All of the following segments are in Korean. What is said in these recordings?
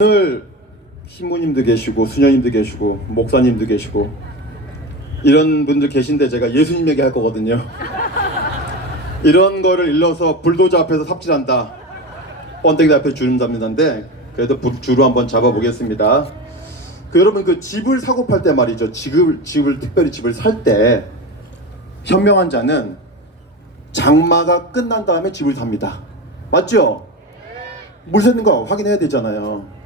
오늘 신부님도 계시고 수녀님도 계시고 목사님도 계시고 이런 분들 계신데 제가 예수님 얘기할 거거든요. 이런 거를 일러서 불도저 앞에서 삽질한다, 번데기 앞에 주름 잡는다인데 그래도 주로 한번 잡아보겠습니다. 여러분 집을 사고 팔 때 말이죠, 집을 특별히 집을 살 때 현명한 자는 장마가 끝난 다음에 집을 삽니다. 맞죠? 물 새는 거 확인해야 되잖아요.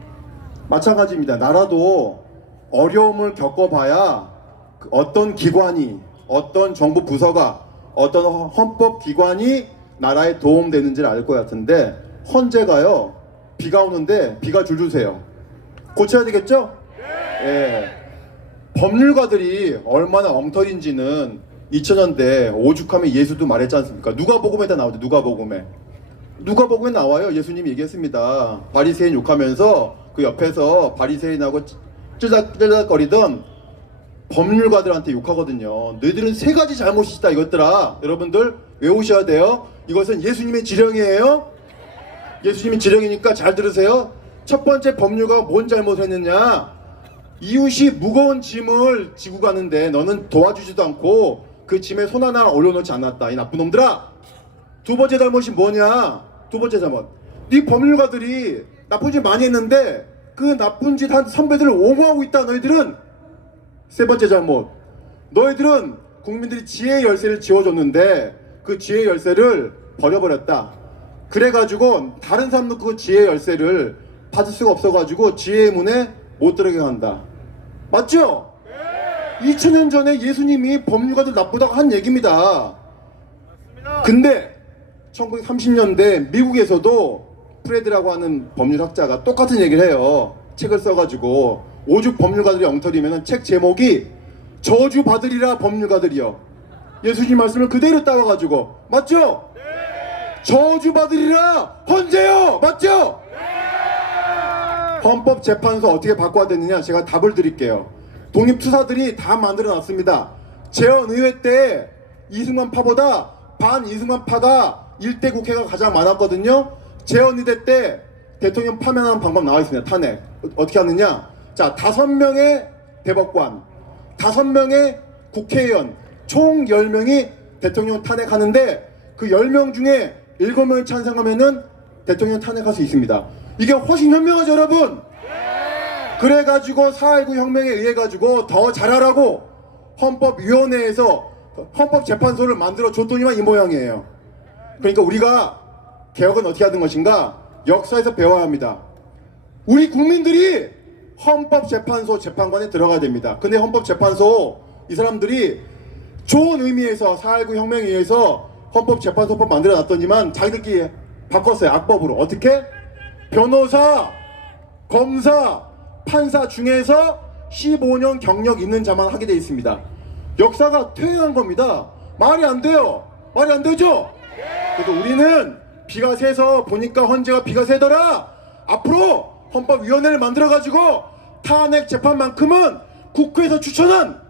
마찬가지입니다. 나라도 어려움을 겪어봐야 어떤 기관이, 어떤 정부 부서가, 어떤 헌법기관이 나라에 도움되는지를 알 것 같은데, 헌재가요 비가 오는데 비가 줄줄 새요. 고쳐야 되겠죠? 예. 법률가들이 얼마나 엉터리인지는 2000년대 오죽하면 예수도 말했지 않습니까? 누가복음에다 나오죠. 누가복음에 나와요. 예수님이 얘기했습니다. 바리새인 욕하면서 그 옆에서 바리새인하고 찔닥찔닥거리던 법률가들한테 욕하거든요. 너희들은 세 가지 잘못이 있다 이것들아. 여러분들 외우셔야 돼요. 이것은 예수님의 지령이에요. 예수님의 지령이니까 잘 들으세요. 첫 번째 법률가가 뭔 잘못을 했느냐? 이웃이 무거운 짐을 지고 가는데 너는 도와주지도 않고 그 짐에 손 하나 올려놓지 않았다, 이 나쁜 놈들아. 두 번째 잘못이 뭐냐? 두 번째 잘못, 네 법률가들이 나쁜 짓 많이 했는데 그 나쁜 짓 한 선배들을 옹호하고 있다 너희들은. 세 번째 잘못, 너희들은 국민들이 지혜의 열쇠를 지어줬는데 그 지혜의 열쇠를 버려버렸다. 그래가지고 다른 사람도 그 지혜의 열쇠를 받을 수가 없어가지고 지혜의 문에 못 들어가게 한다. 맞죠? 2000년 전에 예수님이 법률가들 나쁘다고 한 얘기입니다. 근데 1930년대 미국에서도 프레드라고 하는 법률학자가 똑같은 얘기를 해요. 책을 써가지고 오죽 법률가들이 엉터리면 책 제목이 저주받으리라 법률가들이요. 예수님 말씀을 그대로 따와가지고. 맞죠? 네. 저주받으리라 헌재요. 맞죠? 네. 헌법재판소 어떻게 바꿔야 되느냐, 제가 답을 드릴게요. 독립투사들이 다 만들어놨습니다. 재헌의회 때 이승만 파보다 반 이승만 파가 일대 국회가 가장 많았거든요. 재헌의대 때 대통령 파면하는 방법 나와 있습니다. 탄핵 어떻게 하느냐? 자, 5명의 대법관, 5명의 국회의원, 총 10명이 대통령 탄핵하는데 그 10명 중에 7명이 찬성하면은 대통령 탄핵할 수 있습니다. 이게 훨씬 현명하죠, 여러분? 그래가지고 4.19 혁명에 의해 가지고 더 잘하라고 헌법위원회에서 헌법재판소를 만들어 줬더니만 이 모양이에요. 그러니까 우리가 개혁은 어떻게 하는 것인가? 역사에서 배워야 합니다. 우리 국민들이 헌법재판소 재판관에 들어가야 됩니다. 근데 헌법재판소 이 사람들이 좋은 의미에서 4.19 혁명에 의해서 헌법재판소법 만들어 놨더니만 자기들끼리 바꿨어요. 악법으로. 어떻게? 변호사, 검사, 판사 중에서 15년 경력 있는 자만 하게 돼 있습니다. 역사가 퇴행한 겁니다. 말이 안 돼요. 말이 안 되죠? 그래서 우리는 비가 새서 보니까 헌재가 비가 새더라. 앞으로 헌법위원회를 만들어가지고 탄핵 재판만큼은 국회에서 추천한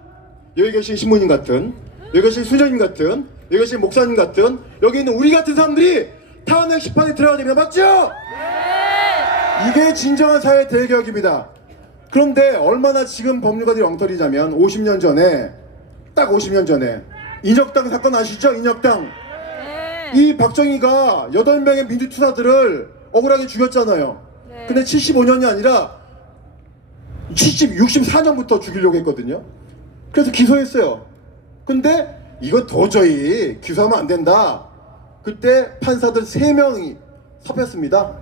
여기 계신 신부님 같은, 여기 계신 수녀님 같은, 여기 계신 목사님 같은, 여기 있는 우리 같은 사람들이 탄핵 심판에 들어가야 됩니다. 맞죠? 이게 진정한 사회 대개혁입니다. 그런데 얼마나 지금 법률가들이 엉터리냐면 50년 전에, 딱 50년 전에 인혁당 사건 아시죠? 인혁당. 이 박정희가 8명의 민주투사들을 억울하게 죽였잖아요. 근데 75년이 아니라 64년부터 죽이려고 했거든요. 그래서 기소했어요. 근데 이거 도저히 기소하면 안 된다. 그때 판사들 3명이 섭했습니다.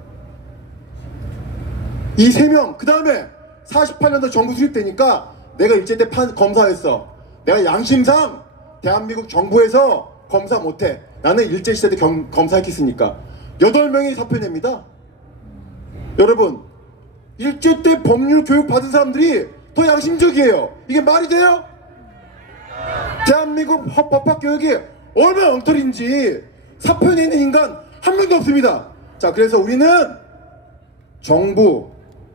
이 3명, 그 다음에 48년도 정부 수립되니까 내가 일제때 검사했어. 내가 양심상 대한민국 정부에서 검사 못해. 나는 일제시대 때 검사했으니까 8명이 사표냅니다. 여러분, 일제 때 법률 교육 받은 사람들이 더 양심적이에요. 이게 말이 돼요? 대한민국 법학 교육이 얼마나 엉터리인지 사표내는 인간 한 명도 없습니다. 자, 그래서 우리는 정부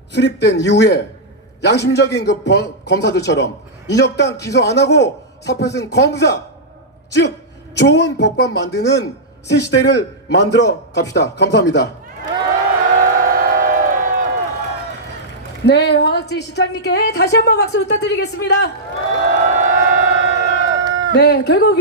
수립된 이후에 양심적인 검사들처럼 인혁당 기소 안 하고 사표 쓴 검사, 즉 좋은 법관 만드는 새 시대를 만들어 갑시다. 감사합니다. 네, 황학진 시장님께 다시 한번 박수 부탁드리겠습니다. 네, 결국